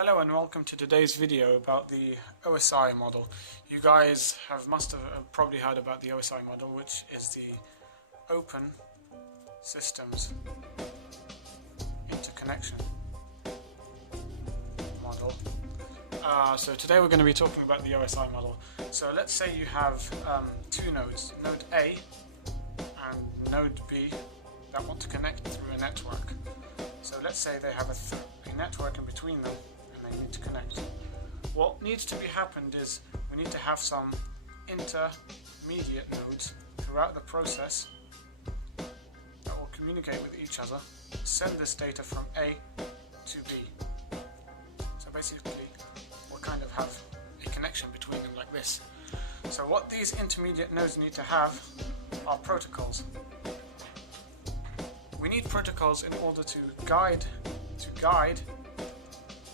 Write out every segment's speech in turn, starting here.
Hello and welcome to today's video about the OSI model. You guys must have probably heard about the OSI model, which is the Open Systems Interconnection model. So today we're going to be talking about the OSI model. So let's say you have two nodes, node A and node B, that want to connect through a network. So let's say they have a network in between them and they need to connect. What needs to be happened is we need to have some intermediate nodes throughout the process that will communicate with each other, send this data from A to B. So basically we'll kind of have a connection between them like this. So what these intermediate nodes need to have are protocols. We need protocols in order to guide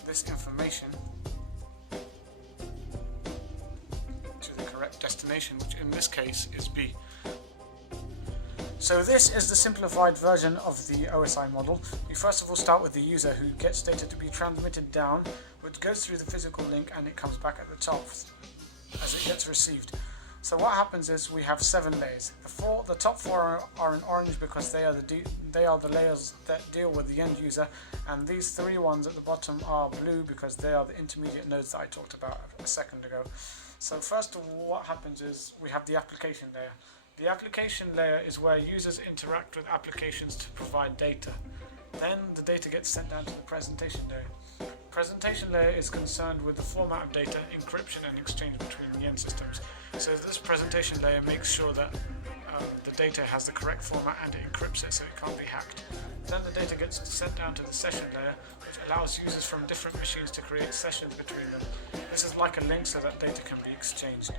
this information to the correct destination, which in this case is B. So this is the simplified version of the OSI model. We first of all start with the user, who gets data to be transmitted down, which goes through the physical link and it comes back at the top as it gets received. So what happens is we have 7 layers. The top 4 are in orange because they are the layers that deal with the end user, and these 3 ones at the bottom are blue because they are the intermediate nodes that I talked about a second ago. So first of all, what happens is we have the application layer. The application layer is where users interact with applications to provide data. Then the data gets sent down to the presentation layer. Presentation layer is concerned with the format of data, encryption and exchange between the end systems. So this presentation layer makes sure that the data has the correct format and it encrypts it so it can't be hacked. Then the data gets sent down to the session layer, which allows users from different machines to create sessions between them. This is like a link so that data can be exchanged.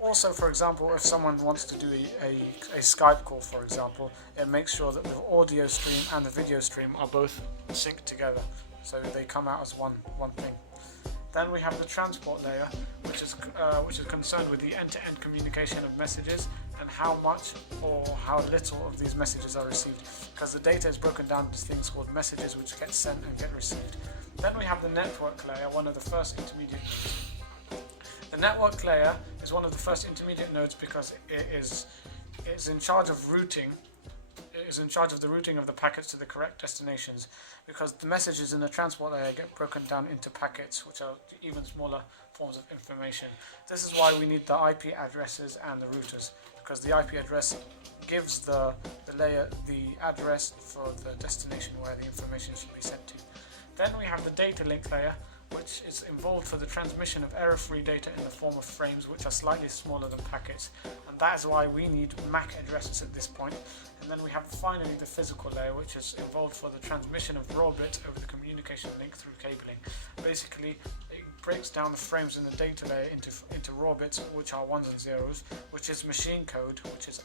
Also, for example, if someone wants to do a Skype call, for example, it makes sure that the audio stream and the video stream are both synced together, so they come out as one thing. Then we have the transport layer, which is concerned with the end-to-end communication of messages and how much or how little of these messages are received, because the data is broken down into things called messages which get sent and get received. Then we have the network layer, one of the first intermediate nodes. The network layer is one of the first intermediate nodes because it's in charge of routing. It is in charge of the routing of the packets to the correct destinations, because the messages in the transport layer get broken down into packets, which are even smaller forms of information. This is why we need the IP addresses and the routers, because the IP address gives the layer the address for the destination where the information should be sent to. Then we have the data link layer, which is involved for the transmission of error-free data in the form of frames, which are slightly smaller than packets, and that is why we need MAC addresses at this point. And then we have finally the physical layer, which is involved for the transmission of raw bits over the communication link through cabling. Basically, it breaks down the frames in the data layer into raw bits, which are 1s and 0s, which is machine code, which is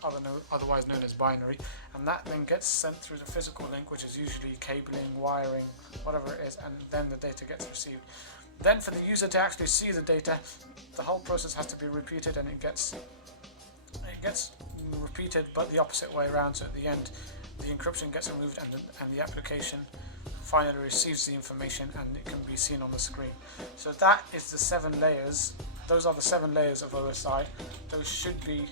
otherwise known as binary, and that then gets sent through the physical link, which is usually cabling, wiring, whatever it is, and then the data gets received. Then for the user to actually see the data, the whole process has to be repeated, and it gets repeated but the opposite way around, so at the end the encryption gets removed and the application finally receives the information and it can be seen on the screen. So that is the 7 layers. Those are the 7 layers of OSI. Those should be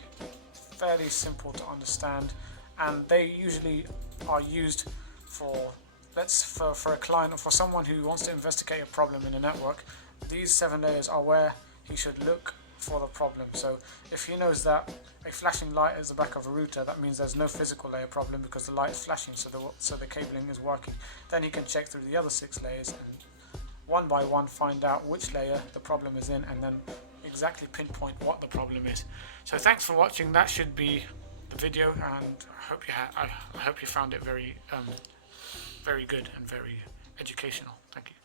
fairly simple to understand, and they usually are used for a client or for someone who wants to investigate a problem in a network. These 7 layers are where he should look for the problem. So if he knows that a flashing light is the back of a router, that means there's no physical layer problem because the light is flashing, so the cabling is working. Then he can check through the other 6 layers and one by one find out which layer the problem is in, and then exactly pinpoint what the problem is. So thanks for watching. That should be the video, and I hope you found it very good and very educational. Thank you.